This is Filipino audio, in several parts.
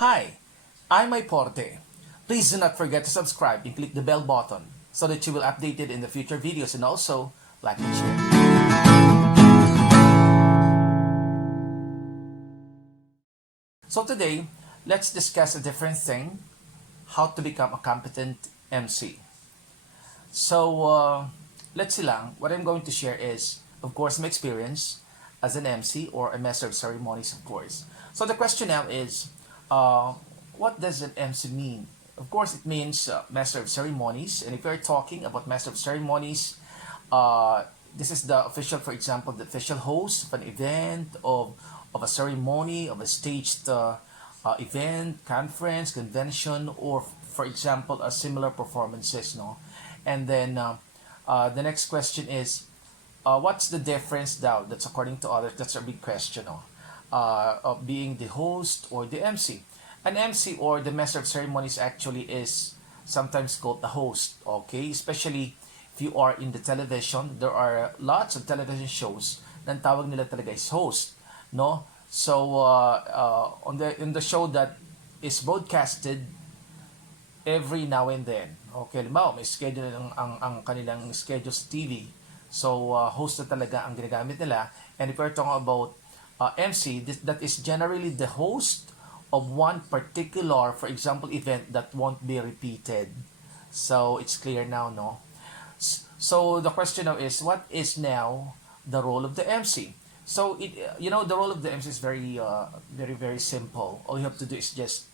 Hi, I'm Porte. Please do not forget to subscribe and click the bell button so that you will update it in the future videos and also like and share. So today, let's discuss a different thing, how to become a competent MC. So let's see lang, what I'm going to share is, of course, my experience as an MC or a master of ceremonies, of course. So the question now is, what does an MC mean? Of course, it means master of ceremonies. And if you're talking about master of ceremonies, this is the official, for example, the official host of an event, of a ceremony, of a staged event, conference, convention, or for example, a similar performances, no? And then the next question is, what's the difference now? That's according to others. That's a big question, no? Of being the host or the MC. An MC or the master of ceremonies actually is sometimes called the host, okay? Especially if you are in the television, there are lots of television shows na ang tawag nila talaga is host, no? So on the show that is broadcasted every now and then. Okay, limbawa, may schedule ang kanilang schedule sa TV. So, host na talaga ang ginagamit nila. And if we're talking about MC, that is generally the host of one particular, for example, event that won't be repeated. So, it's clear now, no? So, the question now is, what is now the role of the MC? So, the role of the MC is very simple. All you have to do is just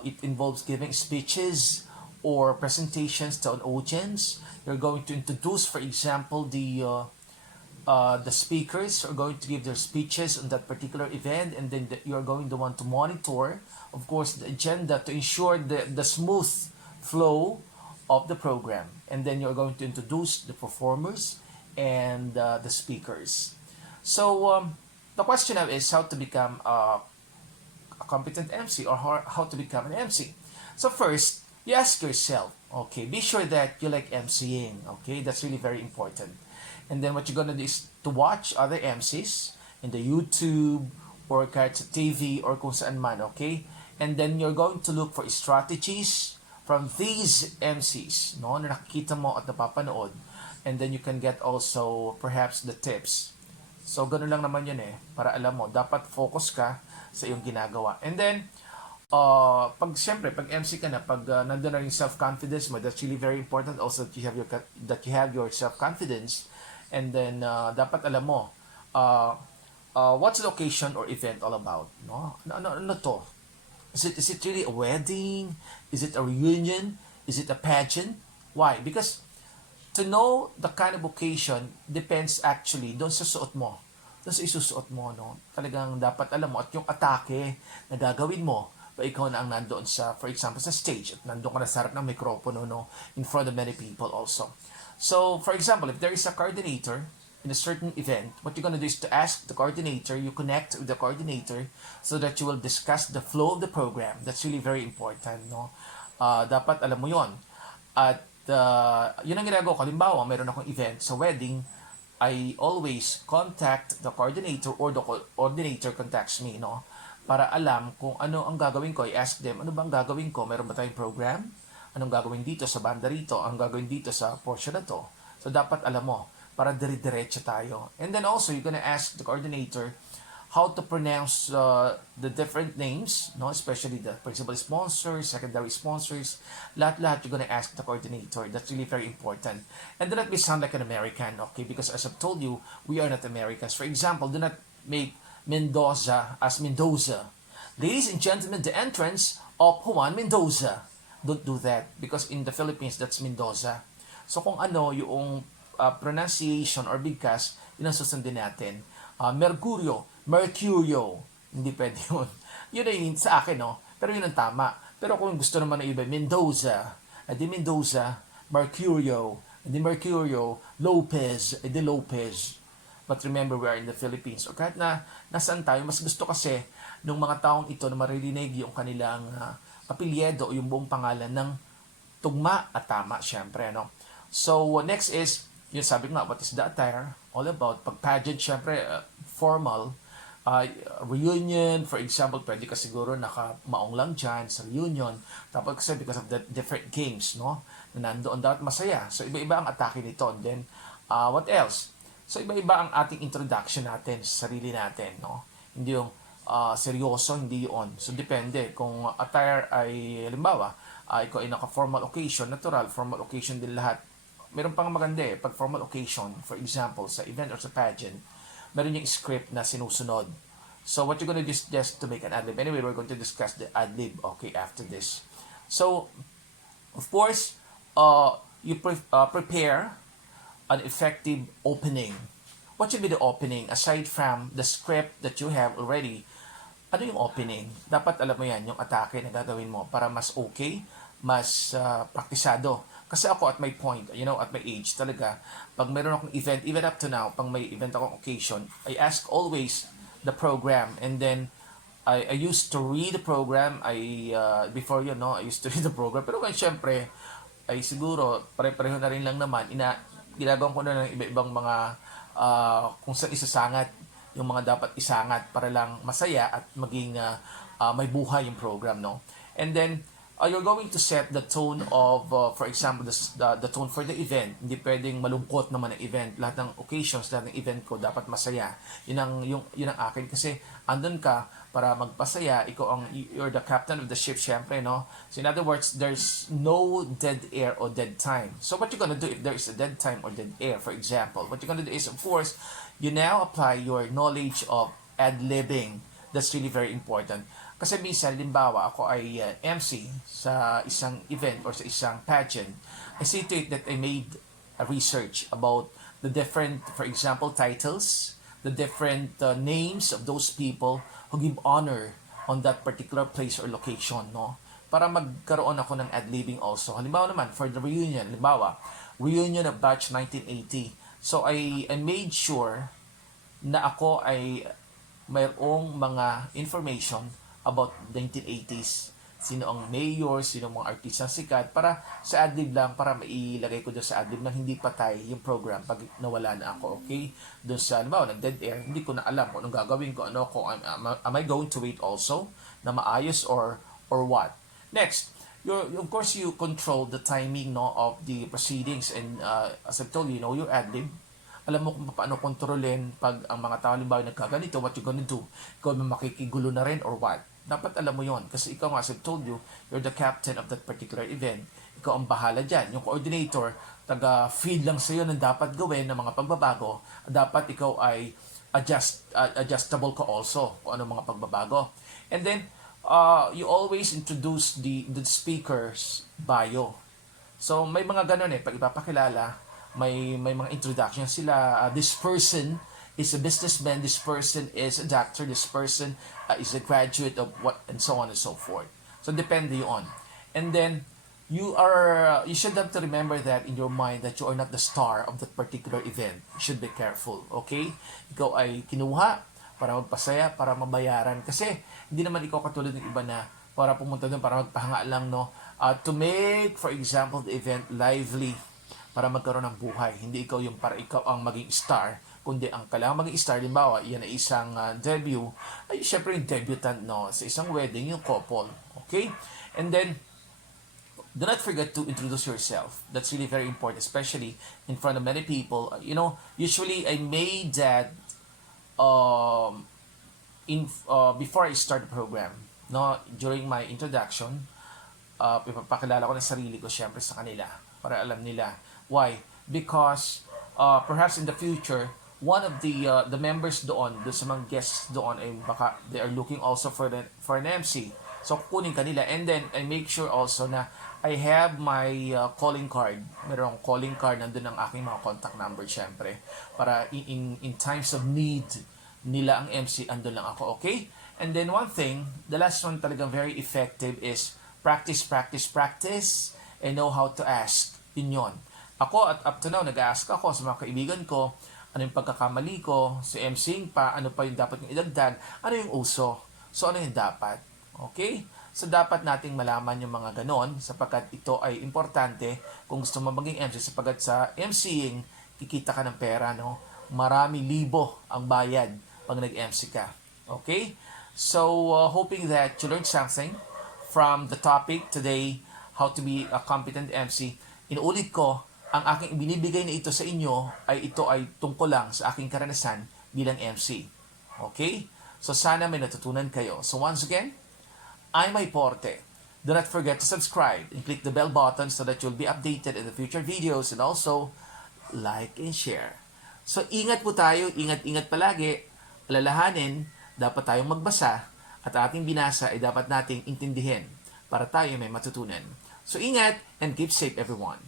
it involves giving speeches or presentations to an audience. You're going to introduce, for example, the speakers are going to give their speeches on that particular event, and then you're going to want to monitor, of course, the agenda to ensure the smooth flow of the program. And then you're going to introduce the performers and the speakers. So the question now is how to become a competent MC or how to become an MC. So first, you ask yourself, okay, be sure that you like MCing, okay? That's really very important. And then what you're gonna do is to watch other MCs in the YouTube or kahit sa TV or kung saan man, okay? And then you're going to look for strategies from these MCs, no, na nakikita mo at napapanood. And then you can get also perhaps the tips. So, ganun lang naman yun para alam mo, dapat focus ka sa iyong ginagawa. And then, pag MC ka na, pag nandun na yung self-confidence mo, that's really very important also that you have your self-confidence. And then, dapat alam mo, what's the occasion or event all about? No? Ano to? Is it really a wedding? Is it a reunion? Is it a pageant? Why? Because to know the kind of occasion depends actually doon sa suot mo. Doon sa isusuot mo, no? Talagang dapat alam mo at yung atake na gagawin mo pa ikaw na ang nandoon sa, for example, sa stage at nandoon ka na sa harap ng mikropono, no? In front of many people also. So, for example, if there is a coordinator in a certain event, what you're gonna do is to ask the coordinator, you connect with the coordinator so that you will discuss the flow of the program. That's really very important, no? Dapat alam mo yon. At yun ang ginagawa ko. Halimbawa, mayroon akong event sa wedding, I always contact the coordinator or the coordinator contacts me, no? Para alam kung ano ang gagawin ko. I ask them, ano bang gagawin ko? Meron ba tayong program? Anong gagawin dito sa banda rito? Anong gagawin dito sa portion na to? So, dapat alam mo para dire-diretso tayo. And then also, you're gonna ask the coordinator how to pronounce the different names, no? Especially the principal sponsors, secondary sponsors, lahat you're gonna ask the coordinator. That's really very important. And do not be sound like an American, okay? Because as I've told you, we are not Americans. For example, do not make Mendoza as Mendoza. Ladies and gentlemen, the entrance of Juan Mendoza. Don't do that because in the Philippines, that's Mendoza. So kung ano yung pronunciation or bigkas, yun ang susundin natin. Mercurio. Hindi pwede yun. Yun ay sa akin, no? Pero yun ang tama. Pero kung gusto naman ng iba, Mendoza. Edi Mendoza. Mercurio. Edi Mercurio. Lopez. Edi Lopez. But remember, we are in the Philippines. O kahit na nasaan tayo, mas gusto kasi ng mga taong ito na maririnig yung kanilang apelyedo o yung buong pangalan ng tugma at tama, syempre, no? So, next is, yung sabi nga, what is the attire? All about, pag pageant, syempre, formal, reunion, for example, pwede ka siguro nakamaong lang dyan sa reunion. Tapos kasi because of the different games, no? Na nandoon dapat masaya. So, iba-iba ang atake nito. And then, what else? So, iba-iba ang ating introduction natin sa sarili natin, no? Hindi yung seryoso, hindi yun. So, depende. Kung attire ay, halimbawa, ikaw ay naka-formal occasion, natural, formal occasion din lahat. Meron pang maganda pag formal occasion, for example, sa event or sa pageant, meron yung script na sinusunod. So, what you're gonna do is just to make an ad-lib. Anyway, we're going to discuss the ad-lib, okay, after this. So, of course, you prepare an effective opening. What should be the opening? Aside from the script that you have already, ano yung opening? Dapat alam mo yan, yung atake na gagawin mo para mas okay, mas praktisado. Kasi ako at my point, at my age talaga, pag meron akong event, even up to now, pag may event akong occasion, I ask always the program, and then I used to read the program. Before I used to read the program. Pero ngayon, syempre, ay siguro, pare-pareho na rin lang naman, ginagawa ko na ng iba-ibang mga kung saan isasangat yung mga dapat isangat para lang masaya at maging may buhay yung program, no? And then, you're going to set the tone of, for example, the tone for the event. Hindi pwedeng malungkot naman ang event. Lahat ng occasions, lahat ng event ko dapat masaya. Yun ang akin kasi andun ka para magpasaya. You're the captain of the ship, syempre, no? So in other words, there's no dead air or dead time. So what you're gonna do if there is a dead time or dead air, for example, what you're gonna do is, of course, you now apply your knowledge of ad-libbing. That's really very important. Kasi minsan, limbawa, ako ay MC sa isang event or sa isang pageant. I see to it that I made a research about the different, for example, titles, the different names of those people who give honor on that particular place or location, no? Para magkaroon ako ng ad-libbing also. Halimbawa naman, for the reunion, reunion of batch 1980. So, I made sure na ako ay mayroong mga information about 1980s. Sino ang mayor, sino ang mga artistang sikat, para sa ad-lib lang, para mailagay ko doon sa ad-lib na hindi patay yung program pag nawala na ako, okay? Doon sa, nag-dead air, hindi ko na alam kung anong gagawin ko, am I going to wait also na maayos or what? Next, of course, you control the timing, no, of the proceedings, and as I've told you, your ad-lib, alam mo kung paano kontrolin pag ang mga tao halimbawa nagkaganito, what you gonna do? Ikaw makikigulo na rin or what? Dapat alam mo yon kasi ikaw nga, as I told you, you're the captain of that particular event. Ikaw ang bahala dyan. Yung coordinator, taga-feed lang sa'yo ng dapat gawin ng mga pagbabago. Dapat ikaw ay adjustable ka also kung ano mga pagbabago. And then, you always introduce the speaker's bio. So, may mga ganun pag ipapakilala, may mga introduction sila. This person is a businessman, this person is a doctor, this person is a graduate of what, and so on and so forth. So depende yun. And then you should have to remember that in your mind that you are not the star of that particular event. You should be careful, okay? Ikaw ay kinuha para magpasaya, para mabayaran. Kasi hindi naman ikaw katulad ng iba na para pumunta doon, para magpahanga lang, no? To make, for example, the event lively, para magkaroon ng buhay. Hindi ikaw yung para ikaw ang maging star, kundi ang kailangan maging star, limbawa, yan ay isang debut, ay syempre yung debutant, no, sa isang wedding, yung couple. Okay? And then, do not forget to introduce yourself. That's really very important, especially in front of many people. Usually I made that before I start the program, no, during my introduction, ipapakilala ko ng sarili ko syempre sa kanila para alam nila. Why? Because perhaps in the future, one of the members doon sa mga guests doon ay baka they are looking also for an MC. So kukunin kanila, and then I make sure also na I have my calling card. Merong calling card, nandun ang aking mga contact number syempre. Para in times of need nila ang MC, andun lang ako, okay? And then one thing, the last one talagang very effective is practice, and know how to ask. Yun. Ako at up to now, nag-ask ako sa mga kaibigan ko, ano yung pagkakamali ko, sa MCing pa, ano pa yung dapat yung idagdag, ano yung uso. So, ano yung dapat? Okay? So, dapat nating malaman yung mga ganon sapagkat ito ay importante kung gusto mo maging MC sapagkat sa MCing, kikita ka ng pera, no? Marami libo ang bayad pag nag-MC ka. Okay? So, hoping that you learned something from the topic today, how to be a competent MC. Inuulit ko, ang aking binibigay na ito sa inyo ito ay tungkol lang sa aking karanasan bilang MC. Okay? So, sana may natutunan kayo. So, once again, I'm May Porte. Do not forget to subscribe and click the bell button so that you'll be updated in the future videos, and also like and share. So ingat po tayo, ingat-ingat palagi. Alalahanin, dapat tayong magbasa at ating binasa ay dapat nating intindihin para tayo may matutunan. So ingat and keep safe everyone.